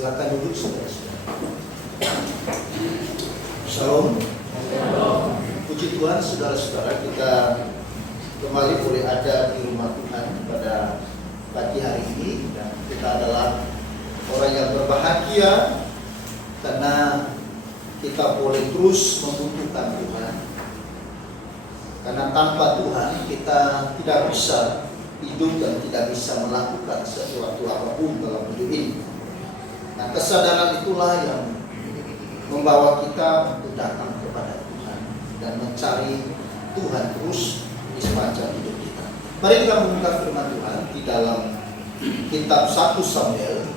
Silakan duduk saudara-saudara. Shalom. Puji Tuhan saudara-saudara, kita kembali boleh ada di rumah Tuhan pada pagi hari ini, dan kita adalah orang yang berbahagia karena kita boleh terus membutuhkan Tuhan. Karena tanpa Tuhan kita tidak bisa hidup dan tidak bisa melakukan sesuatu apapun dalam hidup ini. Nah, kesadaran itulah yang membawa kita untuk datang kepada Tuhan dan mencari Tuhan terus di sepanjang hidup kita. Mari kita membuka firman Tuhan di dalam kitab 1 Samuel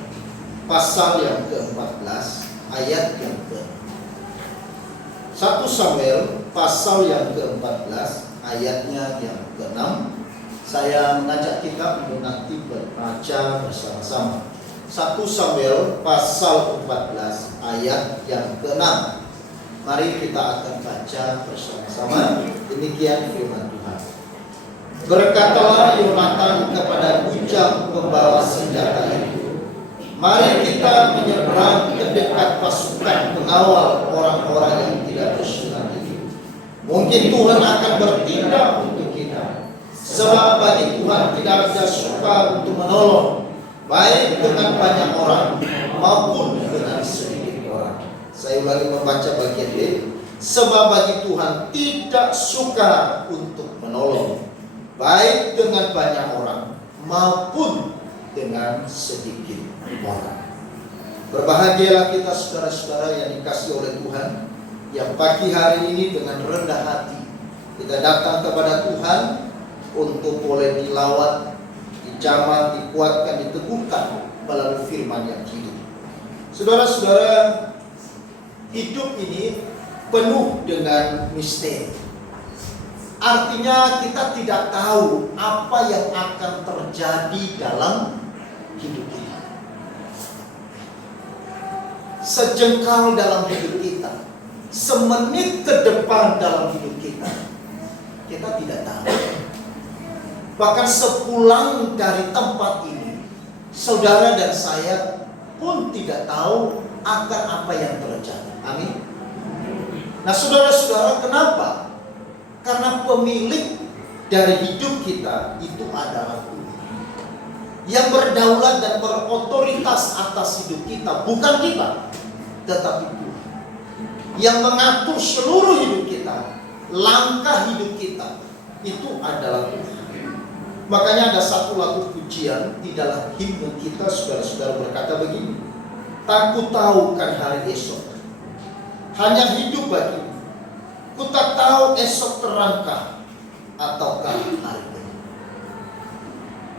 pasal yang ke-14 ayat yang ke-6. 1 Samuel pasal yang ke-14 ayatnya yang ke-6. Saya mengajak kita untuk nanti membaca bersama-sama. 1 Samuel pasal 14 ayat yang ke-6. Mari kita akan baca bersama-sama. Demikian firman Tuhan. Berkatalah Yonatan kepada bujang pembawa senjata itu, mari kita menyeberang ke dekat pasukan pengawal orang-orang yang tidak bersunnah itu. Mungkin Tuhan akan bertindak untuk kita, sebab bagi Tuhan tidak ada suka untuk menolong, baik dengan banyak orang maupun dengan sedikit orang. Saya ulangi membaca bagian ini. Sebab bagi Tuhan tidak suka untuk menolong, baik dengan banyak orang maupun dengan sedikit orang. Berbahagialah kita saudara-saudara yang dikasihi oleh Tuhan, yang pagi hari ini dengan rendah hati kita datang kepada Tuhan untuk boleh dilawat, dijamah, dikuatkan, diteguhkan melalui firman yang hidup. Saudara-saudara, hidup ini penuh dengan misteri. Artinya kita tidak tahu apa yang akan terjadi dalam hidup kita. Sejengkal dalam hidup kita, semenit ke depan dalam hidup kita, kita tidak tahu. Bahkan sepulang dari tempat ini, saudara dan saya pun tidak tahu akan apa yang terjadi. Amin. Nah, saudara-saudara, kenapa? Karena pemilik dari hidup kita itu adalah Tuhan, yang berdaulat dan berotoritas atas hidup kita. Bukan kita, tetapi Tuhan yang mengatur seluruh hidup kita. Langkah hidup kita itu adalah Tuhan. Makanya ada satu lagu pujian di dalam himne kita, saudara-saudara, berkata begini: tak ku tahu kan hari esok, hanya hidup bagimu. Ku tak tahu esok terangkah ataukah hari ini.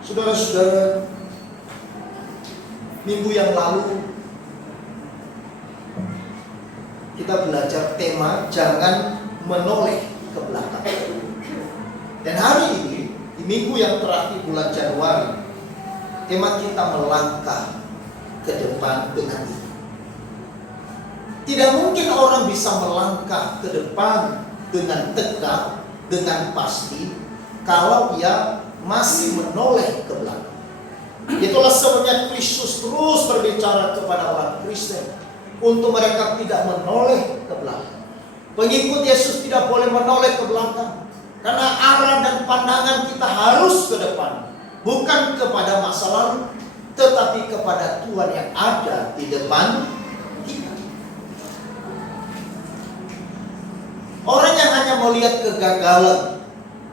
Saudara-saudara, minggu yang lalu kita belajar tema jangan menoleh ke belakang. Dan hari ini, di minggu yang terakhir bulan Januari, tema kita melangkah ke depan dengan ini. Tidak mungkin orang bisa melangkah ke depan dengan tegak, dengan pasti, kalau ia masih menoleh ke belakang. Itulah sebabnya Kristus terus berbicara kepada orang Kristen untuk mereka tidak menoleh ke belakang. Pengikut Yesus tidak boleh menoleh ke belakang, karena arah dan pandangan kita harus ke depan, bukan kepada masa lalu, tetapi kepada Tuhan yang ada di depan kita. Orang yang hanya melihat kegagalan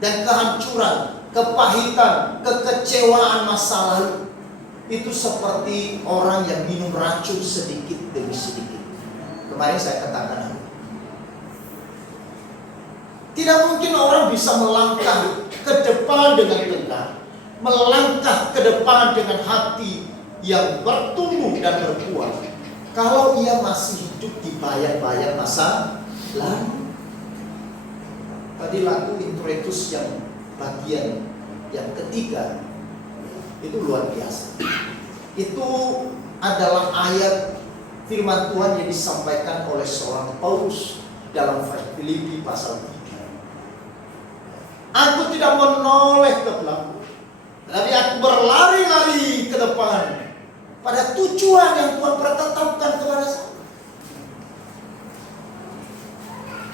dan kehancuran, kepahitan, kekecewaan masa lalu, itu seperti orang yang minum racun sedikit demi sedikit. Kemarin saya katakan, tidak mungkin orang bisa melangkah ke depan dengan tegak, melangkah ke depan dengan hati yang bertumbuh dan berbuah, kalau ia masih hidup di bayang-bayang masa lalu. Tadi lagu introitus yang bagian yang ketiga itu luar biasa. Itu adalah ayat firman Tuhan yang disampaikan oleh seorang Paulus dalam Filipi pasal 3. Aku tidak menoleh ke belakang, tapi aku berlari-lari ke depan pada tujuan yang Tuhan pertetapkan kepada saya.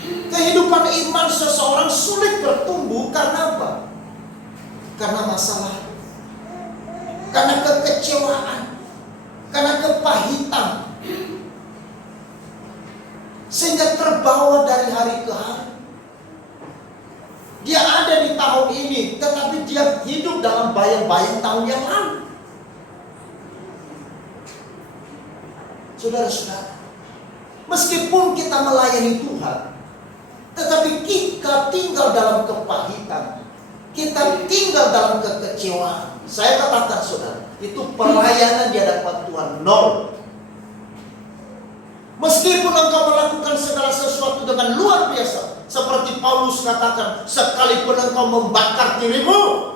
Kehidupan iman seseorang sulit bertumbuh karena apa? Karena masalah, karena kekecewaan, karena kepahitan, sehingga terbawa dari hari ke hari. Dia ada di tahun ini, tetapi dia hidup dalam bayang-bayang tahun yang lalu. Saudara-saudara, meskipun kita melayani Tuhan, tetapi kita tinggal dalam kepahitan, kita tinggal dalam kekecewaan. Saya katakan saudara, itu pelayanan di hadapan Tuhan nol. Meskipun engkau melakukan segala sesuatu dengan luar biasa, seperti Paulus katakan, sekalipun engkau membakar dirimu,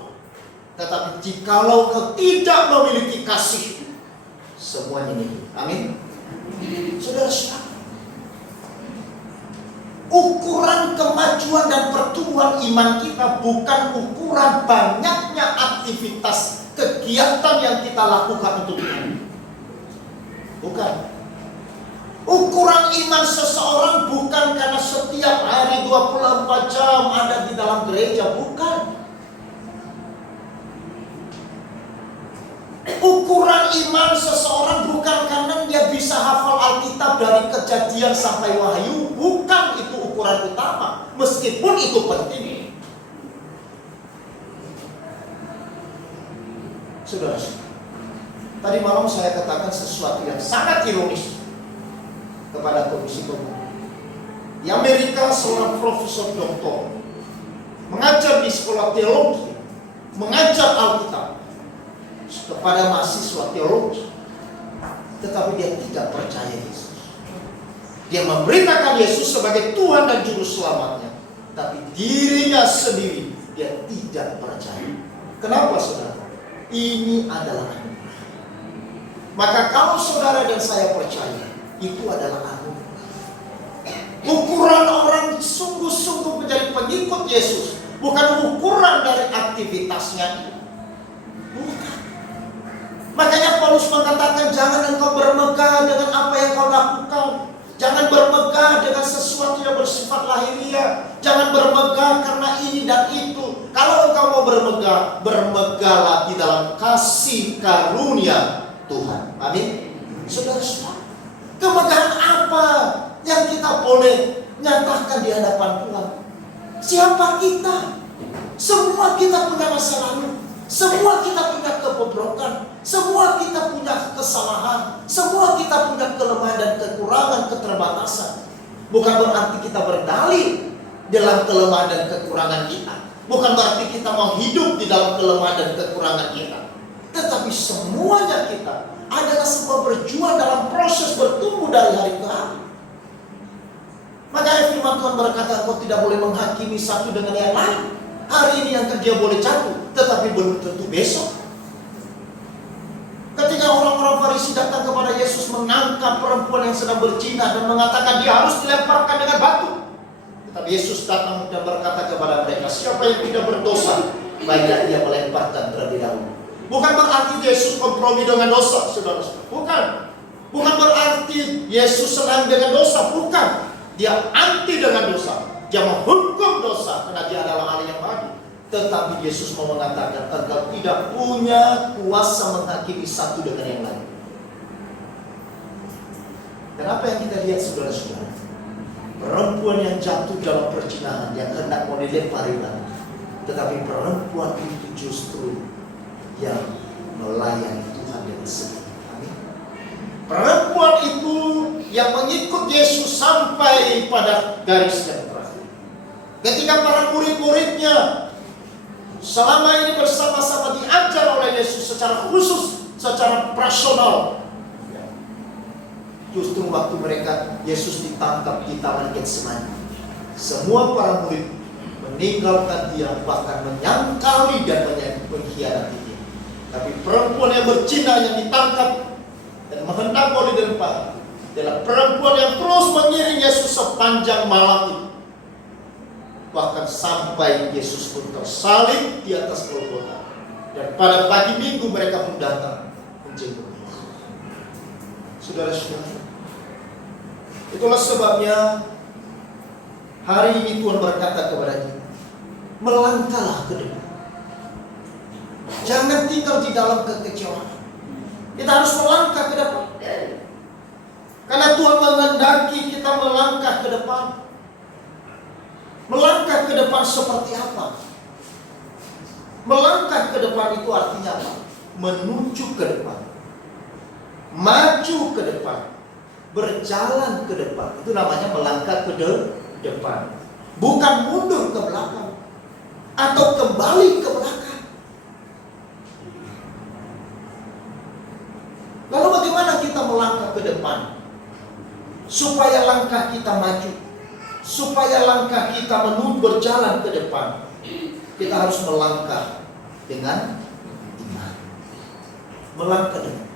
tetapi jikalau engkau tidak memiliki kasih, semuanya ini. Amin. Saudara-saudara, ukuran kemajuan dan pertumbuhan iman kita bukan ukuran banyaknya aktivitas kegiatan yang kita lakukan untuk Tuhan. Bukan. Ukuran iman seseorang bukan karena setiap hari 24 jam ada di dalam gereja. Bukan. Ukuran iman seseorang bukan karena dia bisa hafal Alkitab dari Kejadian sampai Wahyu. Bukan itu ukuran utama. Meskipun itu penting. Saudara, tadi malam saya katakan sesuatu yang sangat ironis kepada Komisi Pemuda. Di Amerika seorang profesor doktor mengajar di sekolah teologi, mengajar Alkitab kepada mahasiswa teologi, tetapi dia tidak percaya Yesus. Dia memberitakan Yesus sebagai Tuhan dan Juru Selamatnya, tapi dirinya sendiri dia tidak percaya. Kenapa saudara? Ini adalah anugerah. Maka kalau saudara dan saya percaya, itu adalah anugerah. Ukuran orang sungguh-sungguh menjadi pengikut Yesus bukan ukuran dari aktivitasnya. Bukan. Makanya Paulus mengatakan, jangan engkau bermegah dengan apa yang kau lakukan. Jangan bermegah dengan sesuatu yang bersifat lahiriah. Jangan bermegah karena ini dan itu. Kalau engkau mau bermegah, bermegahlah di dalam kasih karunia Tuhan. Amin. Saudara-saudara, kemegahan apa yang kita boleh nyatakan di hadapan Tuhan? Siapa kita? Semua kita punya masa lalu. Semua kita punya kebobrokan. Semua kita punya kesalahan. Semua kita punya kelemahan dan kekurangan, keterbatasan. Bukan berarti kita berdalih dalam kelemahan dan kekurangan kita. Bukan berarti kita mau hidup di dalam kelemahan dan kekurangan kita. Tetapi semuanya kita adalah sebuah berjuang dalam proses bertumbuh dari hari ke hari. Makanya firman Tuhan berkata, engkau tidak boleh menghakimi satu dengan yang lain. Hari ini yang dia boleh jatuh, tetapi belum tentu besok. Ketika orang-orang Farisi datang kepada Yesus menangkap perempuan yang sedang berzina dan mengatakan dia harus dilemparkan dengan batu, tetapi Yesus datang dan berkata kepada mereka, siapa yang tidak berdosa, baiklah dia melemparkan terlebih dahulu. Bukan berarti Yesus kompromi dengan dosa, saudara-saudara. Bukan. Bukan berarti Yesus senang dengan dosa. Bukan. Dia anti dengan dosa. Dia menghukum dosa karena dia adalah Allah yang adil. Tetapi Yesus mau mengatakan, engkau tidak punya kuasa menghakimi satu dengan yang lain. Dan apa yang kita lihat saudara-saudara? Perempuan yang jatuh dalam perzinahan, yang hendak mau dilempari lagi. Tetapi perempuan itu justru yang melayani Tuhan dengan setia. Amin. Perempuan itu yang mengikut Yesus sampai pada garis yang terakhir. Ketika para murid-muridnya selama ini bersama-sama diajar oleh Yesus secara khusus, secara personal, justru waktu mereka Yesus ditangkap di Taman Getsemani, semua para murid meninggalkan dia, bahkan menyangkali dan mengkhianati dia. Tapi perempuan yang berzina yang ditangkap dan menghendak mau dilempar adalah perempuan yang terus mengiring Yesus sepanjang malam itu. Bahkan sampai Yesus pun tersalib di atas Golgota. Dan pada pagi minggu mereka pun datang menjemput. Saudara-saudara, itulah sebabnya hari ini Tuhan berkata kepada kita, melangkahlah ke depan. Jangan tinggal di dalam kekecewaan. Kita harus melangkah ke depan. Karena Tuhan menghendaki kita melangkah ke depan. Melangkah ke depan seperti apa? Melangkah ke depan itu artinya apa? Menuju ke depan, maju ke depan, berjalan ke depan. Itu namanya melangkah ke depan. Bukan mundur ke belakang atau kembali ke belakang. Lalu bagaimana kita melangkah ke depan? Supaya langkah kita maju, supaya langkah kita menuju berjalan ke depan, kita harus melangkah dengan iman. Melangkah dengan.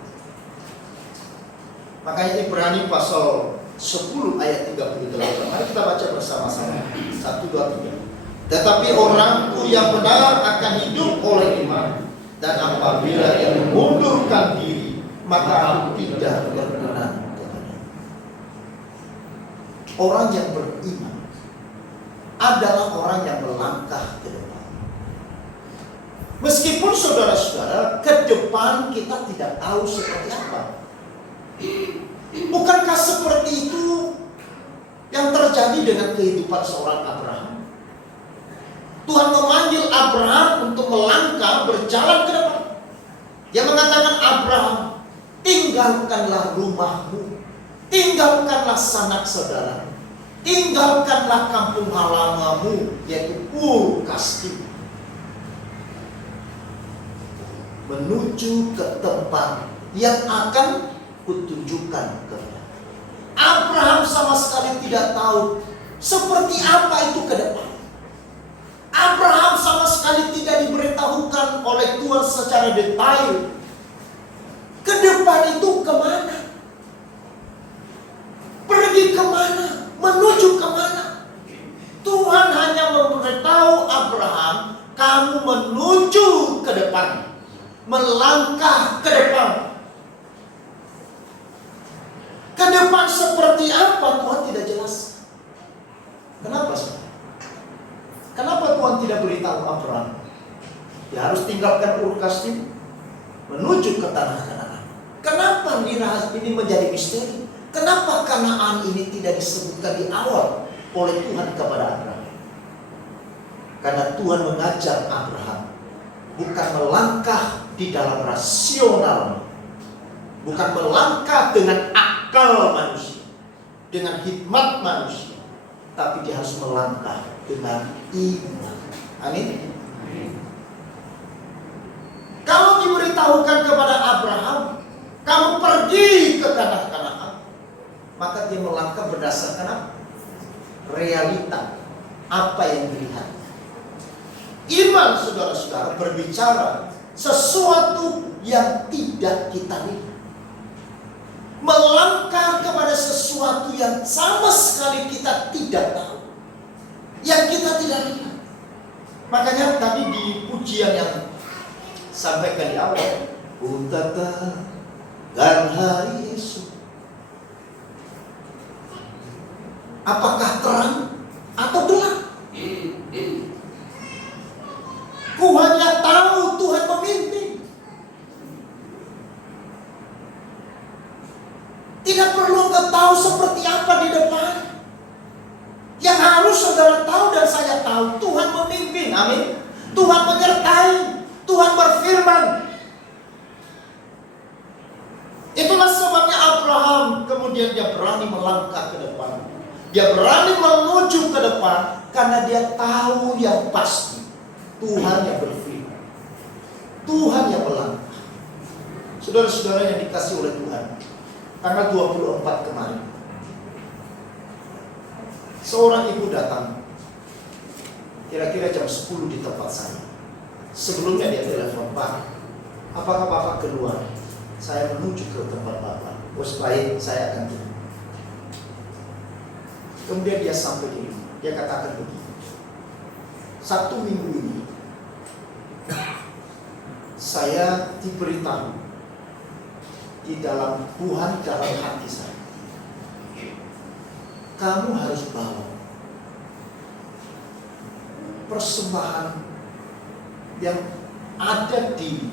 Makanya Ibrani pasal 10 ayat 38. Mari kita baca bersama-sama. 1, 2, 3. Tetapi orangku yang benar akan hidup oleh iman, dan apabila ia mengundurkan diri, maka aku tidak berkenan kepada. Orang yang beriman adalah orang yang melangkah ke depan. Meskipun saudara-saudara, ke depan kita tidak tahu seperti apa. Bukankah seperti itu yang terjadi dengan kehidupan seorang Abraham? Tuhan memanggil Abraham untuk melangkah berjalan ke depan. Dia mengatakan, Abraham, tinggalkanlah rumahmu, tinggalkanlah sanak saudara, tinggalkanlah kampung halamanmu, yaitu Ur Kasdim, menuju ke tempat yang akan kutunjukkan kepada. Abraham sama sekali tidak tahu seperti apa itu ke depan. Abraham sama sekali tidak diberitahukan oleh Tuhan secara detail. Ke depan itu kemana? Pergi kemana? Menuju kemana? Tuhan hanya memberitahu Abraham, kamu menuju ke depan, melangkah ke depan. Ke depan seperti apa Tuhan tidak jelas. Kenapa saudara? Kenapa Tuhan tidak beritahu Abraham? Dia harus tinggalkan Ur Kasdim, menuju ke tanah Kanaan. Kenapa ini menjadi misteri? Kenapa Kanaan ini tidak disebutkan di awal oleh Tuhan kepada Abraham? Karena Tuhan mengajar Abraham bukan melangkah di dalam rasional, bukan melangkah dengan akal manusia, dengan hikmat manusia, tapi dia harus melangkah dengan iman. Amin. Kalau diberitahukan kepada Abraham, kamu pergi ke tanah Kanaan, maka dia melangkah berdasarkan realita, apa yang dilihat. Iman, saudara-saudara, berbicara sesuatu yang tidak kita lihat. Melangkah kepada sesuatu yang sama sekali kita tidak tahu, yang kita tidak lihat. Makanya tadi di pujian yang sampaikan di awal, dan hari esok, apakah terang atau gelap? Ku hanya tahu Tuhan memimpin. Tidak perlu engkau tahu seperti apa di depan. Yang harus saudara tahu dan saya tahu, Tuhan memimpin. Amin. Tuhan menyertai, Tuhan berfirman. Itulah sebabnya Abraham kemudian dia berani melangkah ke depan. Dia berani menuju ke depan karena dia tahu yang pasti Tuhan yang berfirman, Tuhan yang melangkah. Saudara-saudara yang dikasihi oleh Tuhan, tanggal 24 kemarin, seorang ibu datang kira-kira jam 10 di tempat saya. Sebelumnya dia telepon, Pak, apakah Bapak keluar? Saya menuju ke tempat Bapak. Bos baik, saya akan turun. Kemudian dia sampai di rumah. Dia katakan begini, Sabtu minggu ini saya diberitahu di dalam Tuhan, dalam hati saya. Kamu harus bawa persembahan yang ada di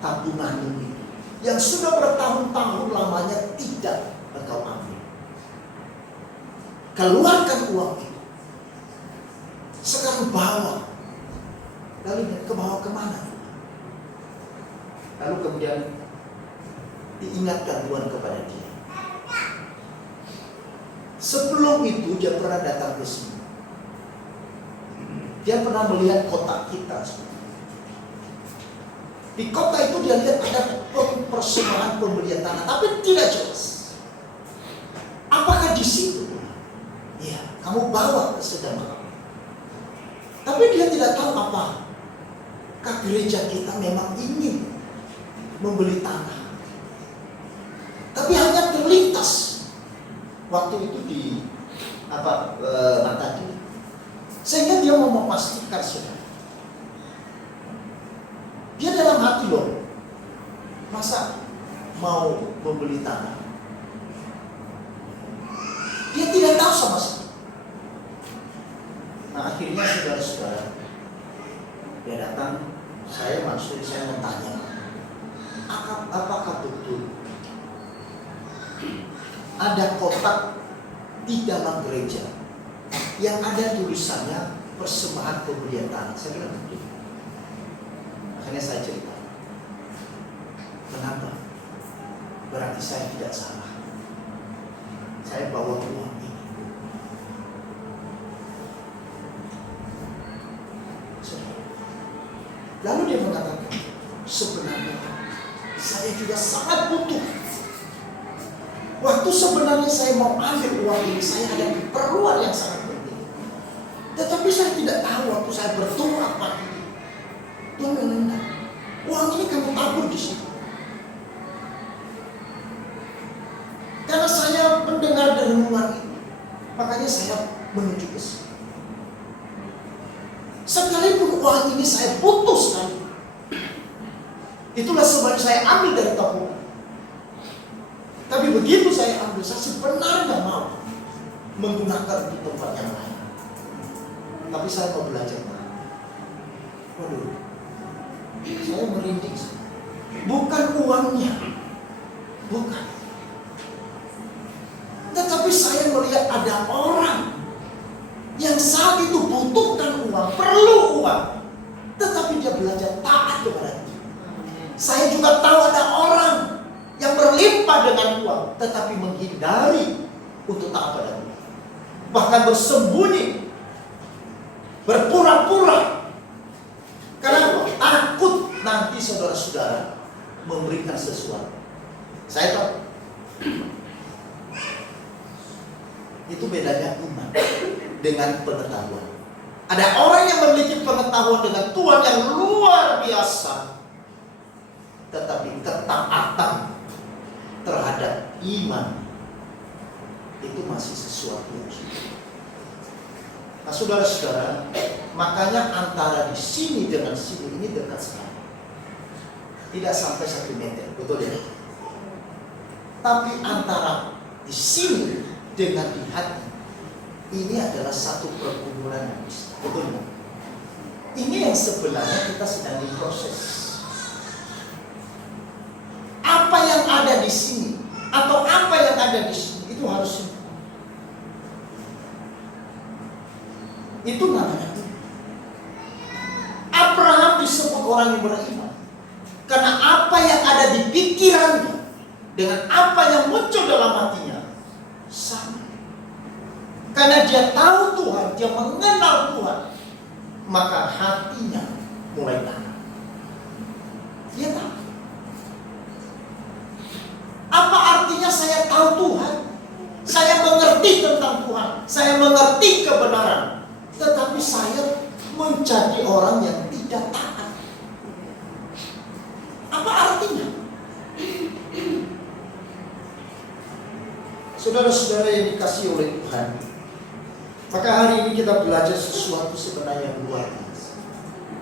tabungan ini, yang sudah bertahun-tahun lamanya tidak engkau ambil. Keluarkan uang itu. Sekarang bawa. Lalu kebawa kemana? Lalu kemudian diingatkan Tuhan kepada dia. Sebelum itu dia pernah datang ke sini. Dia pernah melihat kota kita. Di kota itu dia lihat ada persembahan pembelian tanah, tapi tidak jelas. Apakah di situ? Ya, kamu bawa ke sedang kamu. Tapi dia tidak tahu apakah gereja kita memang ingin membeli tanah. Tapi hanya terlintas waktu itu di mata dia. Sehingga dia mau memastikan saudara. Dia dalam hati loh, masa mau membeli tanah? Dia tidak tahu sama sekali. Nah akhirnya saudara-saudara, dia datang, saya bertanya, apakah betul ada kotak di dalam gereja yang ada tulisannya persembahan pembelian tanah? Saya bilang betul. Makanya saya cerita. Kenapa? Berarti saya tidak salah. Saya bawa uang ini. Lalu dia mengatakan, sebenarnya saya juga sangat butuh. Waktu sebenarnya saya mau ambil uang ini, saya ada keperluan yang sangat penting. Tetapi saya tidak tahu waktu saya bertemu apa ini. Tuhan bilang, uang ini kamu tabur di situ. Karena saya mendengar renungan ini, makanya saya menuju ke sini. Sekalipun uang ini saya butuh sekali, itulah sebabnya saya ambil dari tabungan. Tapi begitu saya ambil, saya sebenarnya mau menggunakan di tempat yang lain. Tapi saya mau belajar. Waduh, saya merinding. Bukan uangnya, bukan. Tetapi saya melihat ada orang yang saat itu butuhkan uang, perlu uang, tetapi dia belajar taat kepada Tuhan. Saya juga tahu ada orang yang berlimpah dengan uang, tetapi menghindari untuk taat kepada Tuhan. Bahkan bersembunyi, berpura-pura. Karena takut nanti saudara-saudara memberikan sesuatu. Saya tahu. Itu bedanya iman dengan pengetahuan. Ada orang yang memiliki pengetahuan dengan Tuhan yang luar biasa, tetapi ketaatan terhadap iman itu masih sesuatu. Nah saudara-saudara, makanya antara di sini dengan sini ini dekat sekali. Tidak sampai 1 meter, betul ya? Tapi antara di sini dengan di hati, ini adalah satu pergumulan yang besar. Betul. Ini yang sebenarnya kita sedang diproses. Apa yang ada di sini atau apa yang ada di sini itu harus, itu namanya Abraham disebut orang yang beriman karena apa yang ada di pikirannya dengan apa yang muncul dalam hatinya sama. Karena dia tahu Tuhan, dia mengenal Tuhan, maka hatinya mulai tenang. Dia tahu. Apa artinya saya tahu Tuhan? Saya mengerti tentang Tuhan, saya mengerti kebenaran, tetapi saya menjadi orang yang tidak taat. Apa artinya? Saudara-saudara yang dikasihi oleh Tuhan, maka hari ini kita belajar sesuatu sebenarnya yang luar biasa.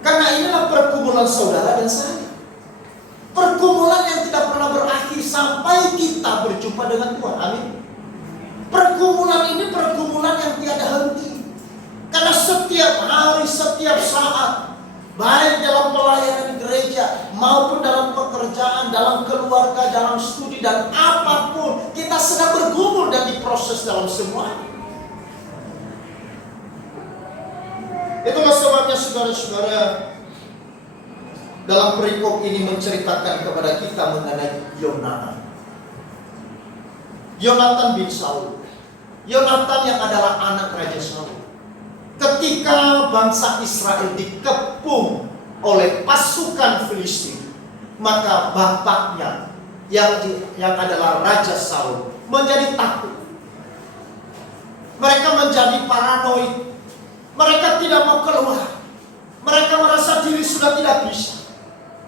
Karena inilah pergumulan saudara dan saya. Pergumulan yang tidak pernah berakhir sampai kita berjumpa dengan Tuhan. Amin. Pergumulan ini pergumulan yang tiada henti. Karena setiap hari, setiap saat, baik dalam pelayanan gereja maupun dalam pekerjaan, dalam keluarga, dalam studi dan apapun, kita sedang bergumul dan diproses dalam semuanya. Itulah sebabnya saudara-saudara, dalam perikop ini menceritakan kepada kita mengenai Yonatan bin Saul. Yonatan yang adalah anak Raja Saul. Ketika bangsa Israel dikepung oleh pasukan Filistin, maka bapaknya yang adalah Raja Saul menjadi takut. Mereka menjadi paranoid. Mereka tidak mau keluar. Mereka merasa diri sudah tidak bisa.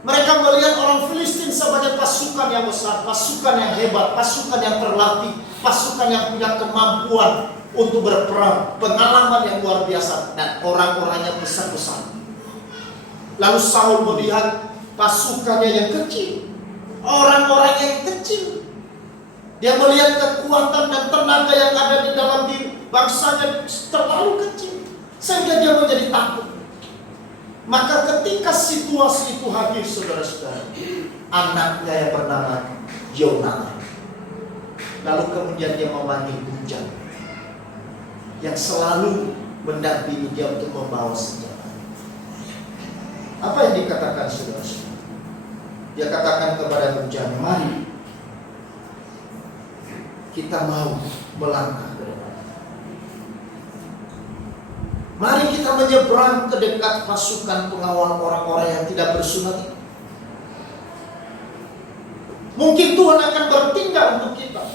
Mereka melihat orang Filistin sebagai pasukan yang besar, pasukan yang hebat, pasukan yang terlatih, pasukan yang punya kemampuan untuk berperang, pengalaman yang luar biasa, dan orang-orangnya besar-besar. Lalu Saul melihat pasukannya yang kecil, orang-orang yang kecil. Dia melihat kekuatan dan tenaga yang ada di dalam diri bangsanya terlalu kecil, sehingga dia menjadi takut. Maka ketika situasi itu hadir, saudara-saudara, anaknya yang bernama Yonatan, lalu kemudian dia memanggil bujang yang selalu mendampingi dia untuk membawa senjata. Apa yang dikatakan saudara-saudara? Dia katakan kepada bujang, mari kita mau melangkah ke depan. Mari kita menyeberang ke dekat pasukan pengawal orang-orang yang tidak bersunat itu. Mungkin Tuhan akan bertindak untuk kita.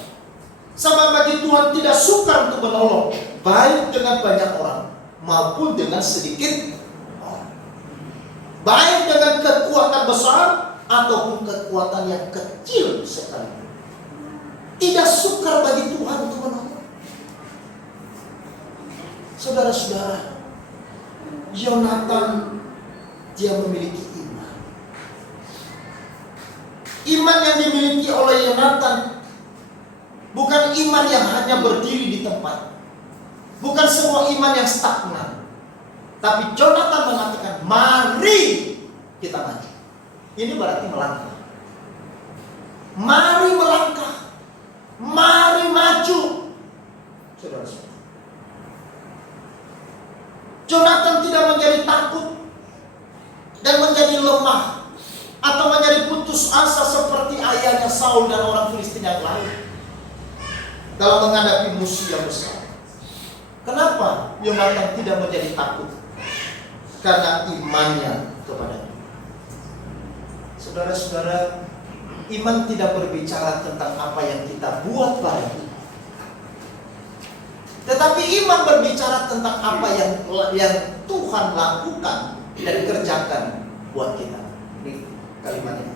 Sama bagi Tuhan tidak suka untuk menolong, baik dengan banyak orang maupun dengan sedikit orang. Baik dengan kekuatan besar ataupun kekuatan yang kecil sekali. Tidak sukar bagi Tuhan untuk menolong. Saudara-saudara, Yonatan dia memiliki iman. Iman yang dimiliki oleh Yonatan bukan iman yang hanya berdiri di tempat. Bukan semua iman yang stagnan. Tapi Yonatan mengatakan, mari kita maju. Ini berarti melangkah. Mari melangkah. Mari maju. Saudara-saudara, Yonatan tidak menjadi takut dan menjadi lemah atau menjadi putus asa seperti ayahnya Saul dan orang Filistin yang lain dalam menghadapi musuh yang besar. Kenapa Yonatan tidak menjadi takut? Karena imannya kepada-Nya. Saudara-saudara, iman tidak berbicara tentang apa yang kita buat pada kita. Tetapi iman berbicara tentang apa yang Tuhan lakukan dan kerjakan buat kita. Ini kalimatnya.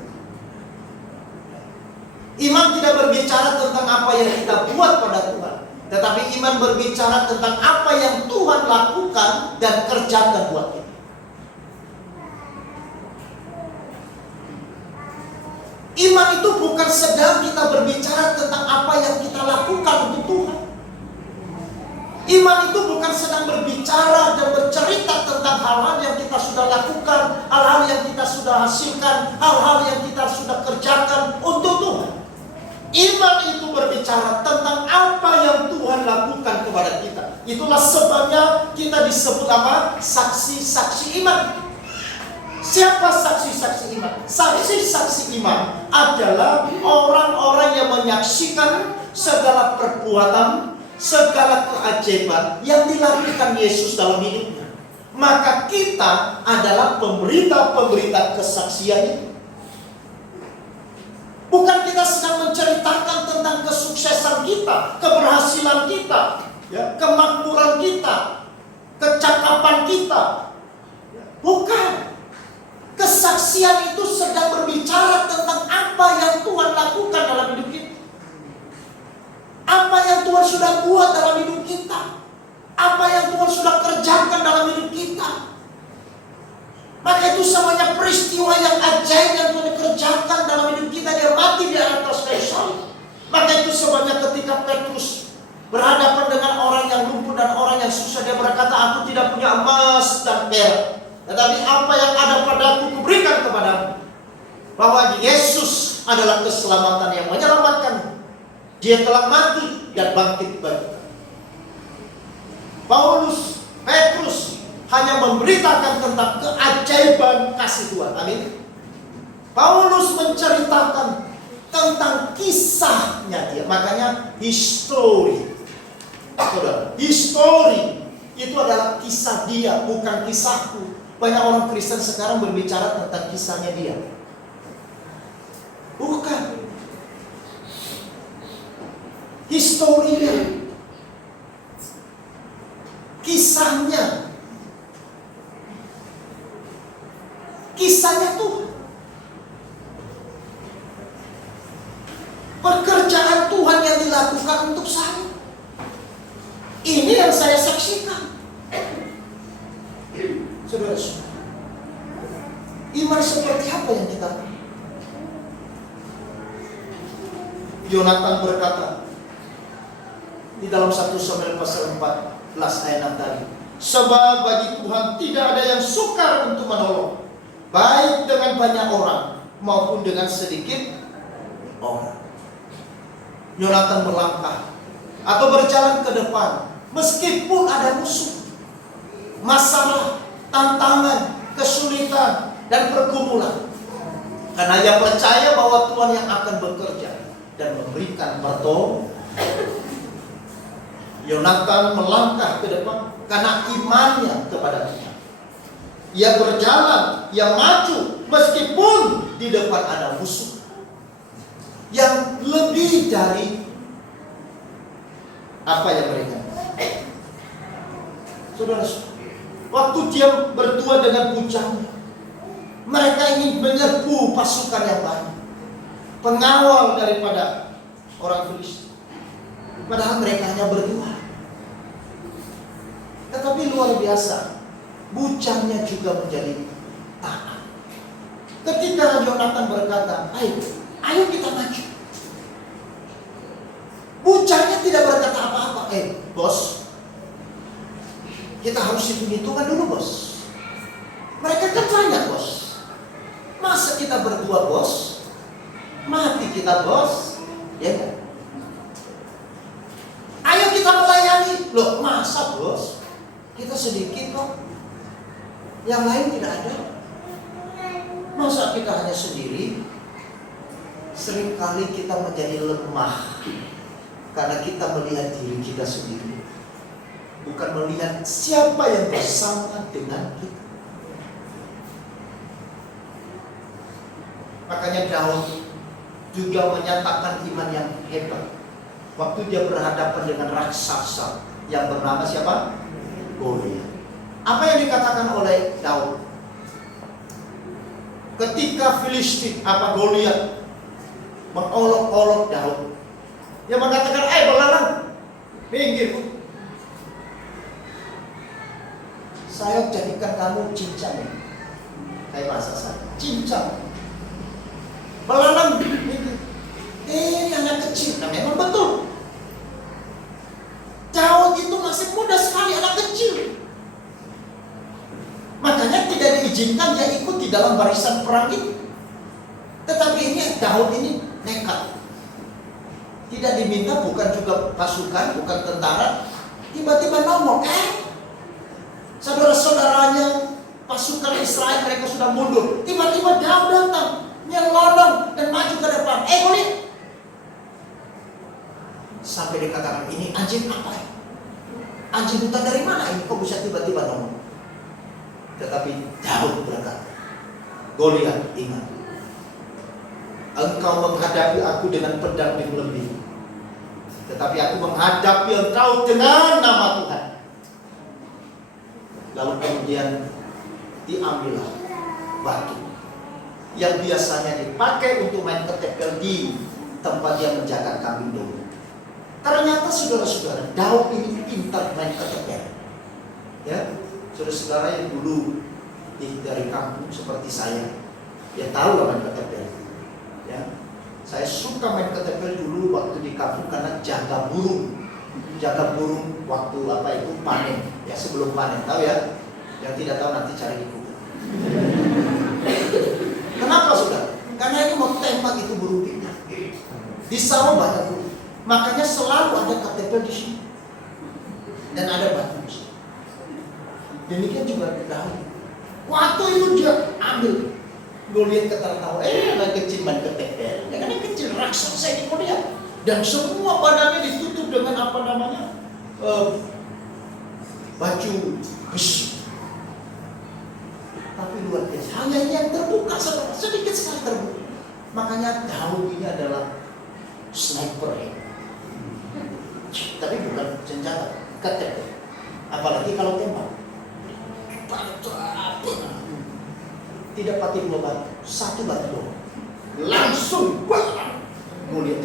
Iman tidak berbicara tentang apa yang kita buat pada Tuhan, tetapi iman berbicara tentang apa yang Tuhan lakukan dan kerjakan buat kita. Iman itu bukan sedang kita berbicara tentang apa yang kita lakukan untuk Tuhan. Iman itu bukan sedang berbicara dan bercerita tentang hal-hal yang kita sudah lakukan, hal-hal yang kita sudah hasilkan, hal-hal yang kita sudah kerjakan untuk Tuhan. Iman itu berbicara tentang apa yang Tuhan lakukan kepada kita. Itulah sebabnya kita disebut apa? Saksi-saksi iman. Siapa saksi-saksi iman? Saksi-saksi iman adalah orang-orang yang menyaksikan segala perbuatan, segala keajaiban yang dilakukan Yesus dalam hidupnya. Maka kita adalah pemberita-pemberita kesaksian itu. Bukan kita sedang menceritakan tentang kesuksesan kita, keberhasilan kita, ya, kemakmuran kita, kecakapan kita. Bukan. Kesaksian itu sedang berbicara tentang apa yang Tuhan lakukan dalam hidup kita. Apa yang Tuhan sudah buat dalam hidup kita. Apa yang Tuhan sudah kerjakan dalam hidup kita. Maka itu semuanya peristiwa yang ajaib yang Tuhan kerjakan dalam hidup kita. Dia mati di atas kayu salib. Maka itu semuanya ketika Petrus berhadapan dengan orang yang lumpuh dan orang yang susah, dia berkata, aku tidak punya emas dan perak, tetapi apa yang ada padaku kuberikan kepadamu. Bahwa Yesus adalah keselamatan yang menyelamatkan. Dia telah mati dan bangkit bagi kita. Petrus hanya memberitakan tentang keajaiban kasih Tuhan. Amin. Paulus menceritakan tentang kisahnya dia. Makanya history. Saudara, history itu adalah kisah dia, bukan kisahku. Banyak orang Kristen sekarang berbicara tentang kisahnya dia. Bukan. Historinya. Kisahnya. Kisahnya Tuhan. Pekerjaan Tuhan yang dilakukan untuk saya. Ini yang saya saksikan. Saudara-saudara, iman seperti apa yang kita? Yonatan berkata di dalam 1 Samuel pasal 14 ayat 6 tadi, sebab bagi Tuhan tidak ada yang sukar untuk menolong, baik dengan banyak orang maupun dengan sedikit orang. Yonatan melangkah atau berjalan ke depan meskipun ada musuh, masalah, tantangan, kesulitan, dan pergumulan. Karena ia percaya bahwa Tuhan yang akan bekerja dan memberikan pertolongan. Yonatan melangkah ke depan karena imannya kepada Tuhan. Ia berjalan, ia maju meskipun di depan ada musuh yang lebih dari apa yang mereka. Saudara, waktu dia berdua dengan bujangnya, mereka ingin menyerbu pasukan yang banyak, pengawal daripada orang Filistin. Padahal mereka hanya berdua. Tetapi luar biasa, bujangnya juga menjadi taat. Ketika Yonatan berkata, ayo kita maju, bujangnya tidak berkata apa-apa. Bos, kita harus hitung-hitungan dulu, bos. Mereka kan banyak, bos. Masa kita berdua, bos? Mati kita, bos. Ya kan? Ayo kita melayani. Loh, masa, bos? Kita sedikit kok. Yang lain tidak ada. Masa kita hanya sendiri? Seringkali kita menjadi lemah karena kita melihat diri kita sendiri, bukan melihat siapa yang bersama dengan kita. Makanya Daud juga menyatakan iman yang hebat waktu dia berhadapan dengan raksasa yang bernama siapa? Goliat. Apa yang dikatakan oleh Daud? Ketika Filistin Goliat mengolok-olok Daud, dia mengatakan, belalang, minggir. Saya jadikan kamu cincang. Kayak bahasa saya, cincang. Belalang, minggir. Ini anak kecil. Nah, memang betul. Daud itu masih muda sekali, anak kecil. Makanya tidak diizinkan dia ikut di dalam barisan perang itu. Tetapi ini Daud ini nekat. Tidak diminta, bukan juga pasukan, bukan tentara. Tiba-tiba nongol, saudara-saudaranya pasukan Israel mereka sudah mundur. Tiba-tiba Daud datang, nyelonong dan maju ke depan. Goliat. Sampai dikatakan, ini anjing apa ya? Anjing hutan dari mana ini? Kok bisa tiba-tiba nongol? Tetapi Daud berkata, Goliat, ingat, engkau menghadapi aku dengan pedang di lembing, tetapi aku menghadapi engkau dengan nama Tuhan. Lalu kemudian diambillah batu yang biasanya dipakai untuk main ketepel di tempat dia menjaga kambing domba. Ternyata saudara-saudara, Daud ini pintar main ketepel. Ya, saudara-saudara yang dulu dari kampung seperti saya, ya tahu lah main ketepel. Ya, saya suka main ketepel dulu waktu di kampung karena jaga burung waktu panen, ya sebelum panen, tahu ya? Yang tidak tahu nanti cari di Google. Kenapa saudara? Karena ini mau tembak itu burung kita. Di sawah banyak burung, makanya selalu ada ketepel di sini dan ada batu di sini. Demikian juga di daun. Waktu itu dia ambil, gue lihat ketawa, anak kecil main ketepel, ya kan yang kecil raksasa ini kau lihat, dan semua badannya ditutup dengan baju besi. Tapi luar biasa, hanya yang terbuka sedikit sekali terbuka. Makanya daun ini adalah sniper ya. Tapi bukan senjata, ketepel. Apalagi kalau tembak. Tidak pakai 2 batu, 1 batu doang. Langsung mulia.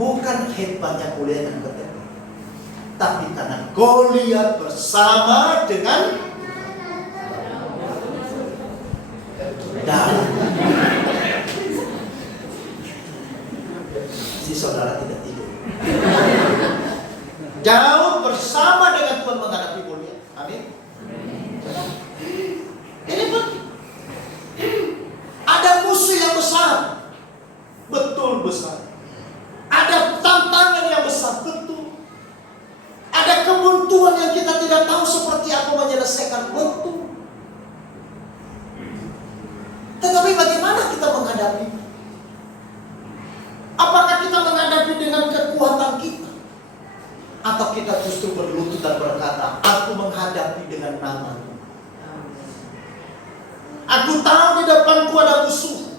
Bukan hebatnya Goliat dan ketepel, tapi karena Goliat bersama dengan Daud. Si saudara tidak tidur. Daud bersama dengan Tuhan menghadapi Goliat. Amin. Ini penting. Ada musuh yang besar, betul besar. Ada tantangan yang besar, betul. Ada kebuntuan yang kita tidak tahu seperti apa menyelesaikan, betul. Tetapi bagaimana kita menghadapi? Apakah kita menghadapi dengan kekuatan kita? Atau kita justru berlutut dan berkata, aku menghadapi dengan nama-Mu. Aku tahu di depanku ada musuh,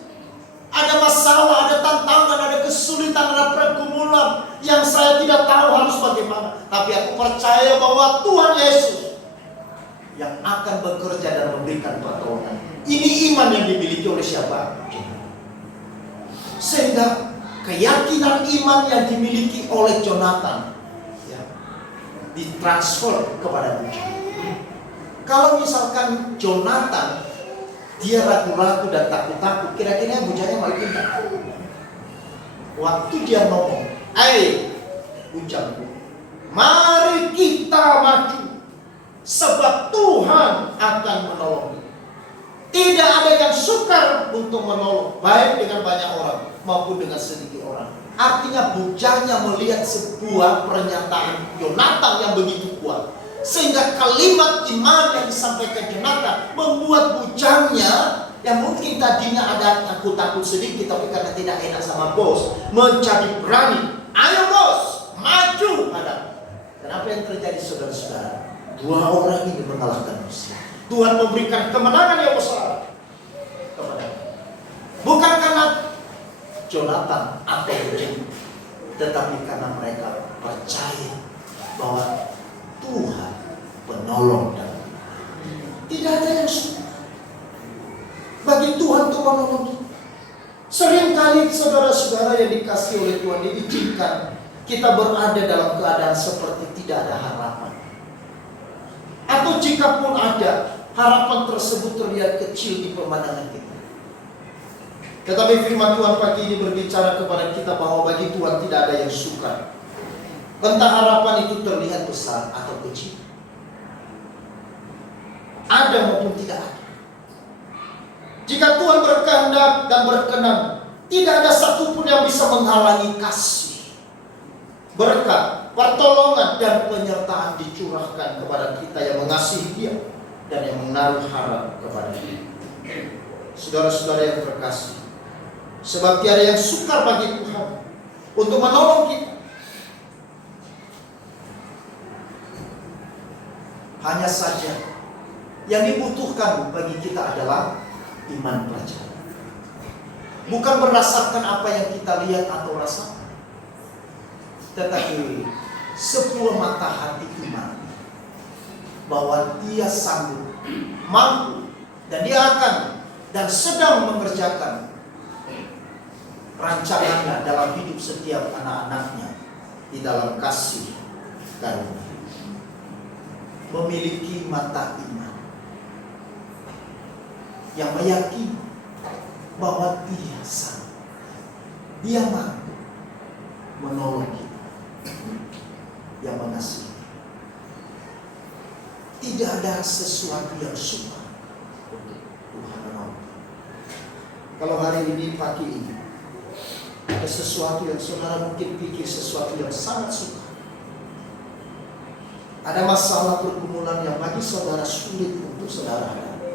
ada masalah, ada tantangan, ada kesulitan, ada pergumulan yang saya tidak tahu harus bagaimana. Tapi aku percaya bahwa Tuhan Yesus yang akan bekerja dan memberikan pertolongan. Ini iman yang dimiliki oleh siapa? Sehingga keyakinan iman yang dimiliki oleh Jonathan ya, ditransfer kepada Bujang. Kalau misalkan Jonathan dia ragu-ragu dan takut-takut, kira-kira bujangnya mau ikut. Waktu dia ngomong, bujangku, mari kita maju, sebab Tuhan akan menolong. Tidak ada yang sukar untuk menolong, baik dengan banyak orang maupun dengan sedikit orang. Artinya bujangnya melihat sebuah pernyataan Yonatan yang begitu kuat, sehingga kalimat iman yang disampaikan Jonathan membuat bujangnya yang mungkin tadinya ada takut-takut sedikit, tapi karena tidak enak sama bos, menjadi berani. Ayo bos, maju ada. Dan apa yang terjadi saudara-saudara? 2 orang ini mengalahkan musuh. Tuhan memberikan kemenangan yang besar kepada mereka. Bukan karena Jonathan atau bujang, tetapi karena mereka percaya bahwa Tuhan penolong dan tidak ada yang sulit bagi Tuhan untuk menolong kita. Seringkali saudara-saudara yang dikasihi oleh Tuhan diizinkan kita berada dalam keadaan seperti tidak ada harapan. Atau jika pun ada, harapan tersebut terlihat kecil di pemandangan kita. Tetapi firman Tuhan pagi ini berbicara kepada kita bahwa bagi Tuhan tidak ada yang sukar. Entah harapan itu terlihat besar atau kecil, ada maupun tidak ada. Jika Tuhan berkehendak dan berkenan, tidak ada satupun yang bisa menghalangi kasih, berkat, pertolongan, dan penyertaan dicurahkan kepada kita yang mengasihi Dia dan yang menaruh harap kepada Dia. Saudara-saudara yang terkasih, sebab tiada yang sukar bagi Tuhan untuk menolong kita. Hanya saja yang dibutuhkan bagi kita adalah iman percaya. Bukan berdasarkan apa yang kita lihat atau rasakan, tetapi sebuah mata hati iman bahwa Dia sanggup, mampu, dan Dia akan dan sedang mengerjakan rancangannya dalam hidup setiap anak-anaknya di dalam kasih karunia. Memiliki mata iman. yang meyakini bahwa Dia sanggup, Dia mampu menolong kita, yang mengasihi. Tidak ada sesuatu yang sukar untuk Tuhan menolong. Kalau hari ini, pagi ini, ada sesuatu yang saudara mungkin pikir sesuatu yang sangat sukar, ada masalah pergumulan yang bagi saudara sulit untuk saudara hadapi,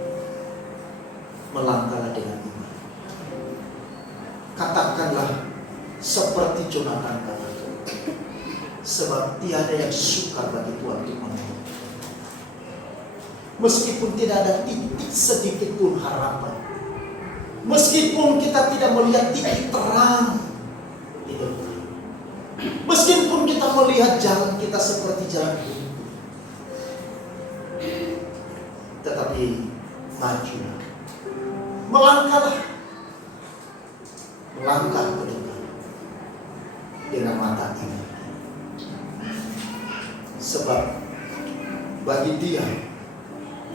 melangkahlah dengan iman. Katakanlah seperti Jonatan katakan, sebab tiada yang sukar bagi Tuhan untuk menolong. Meskipun tidak ada titik sedikit pun harapan, meskipun kita tidak melihat titik terang di depan, meskipun kita melihat jalan kita seperti jalan buntu, tetapi majulah, melangkah ke depan dengan mata iman. Sebab bagi Dia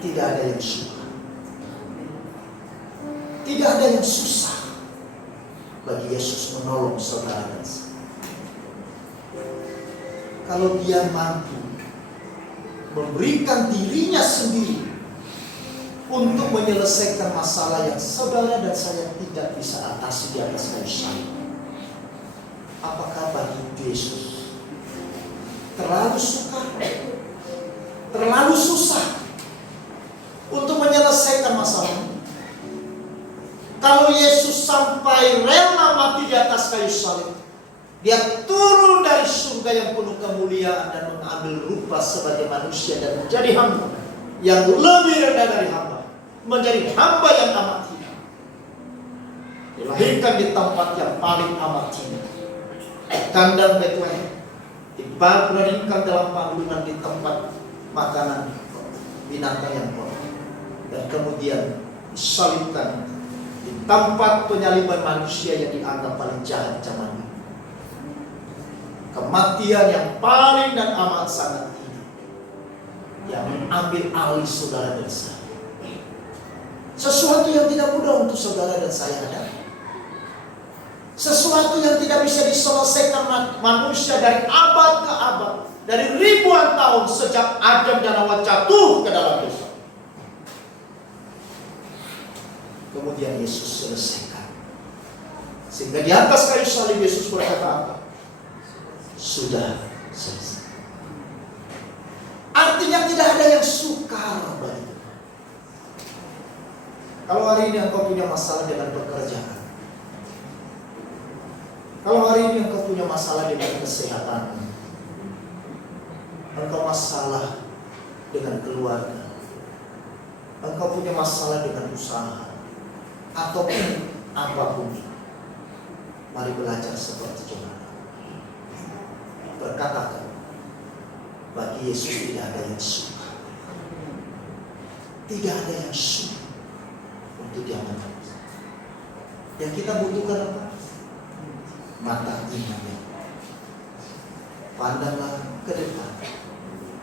tidak ada yang suka, tidak ada yang susah bagi Yesus menolong saudara dan saya. Kalau Dia mampu memberikan dirinya sendiri untuk menyelesaikan masalah yang saudara dan saya tidak bisa atasi di atas kayu salib, apakah bagi Yesus terlalu sukar, terlalu susah untuk menyelesaikan masalah ini? Kalau Yesus sampai rela mati di atas kayu salib, Dia turun dari surga yang penuh kemuliaan dan mengambil rupa sebagai manusia dan menjadi hamba yang lebih rendah dari hamba, menjadi hamba yang amat hina, dilahirkan di tempat yang paling amat hina, kandang Betlehem, dibaringkan dalam panggungan di tempat makanan binatang yang kotor, dan kemudian disalibkan di tempat penyaliban manusia yang dianggap paling jahat zaman ini. Kematian yang paling dan amat sangat hina, yang mengambil alih saudara dan saya. Sesuatu yang tidak mudah untuk saudara dan saya hadapi. Sesuatu yang tidak bisa diselesaikan manusia dari abad ke abad, dari ribuan tahun sejak Adam dan Hawa jatuh ke dalam dosa. Kemudian Yesus selesaikan. Sehingga di atas kayu salib Yesus berkata apa? Sudah selesai. Artinya tidak ada yang sukar bagi Tuhan. Kalau hari ini engkau punya masalah dengan pekerjaan, kalau hari ini engkau punya masalah dengan kesehatan, engkau masalah dengan keluarga, engkau punya masalah dengan usaha, ataupun apapun, mari belajar seperti Jonatan. Berkatakan, bagi Yesus tidak ada yang suka, tidak ada yang suka untuk Dia menolong. Yang kita butuhkan apa? Mata iman. Pandanglah ke depan,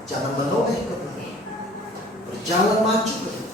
jangan menoleh ke belakang, berjalan maju ke depan.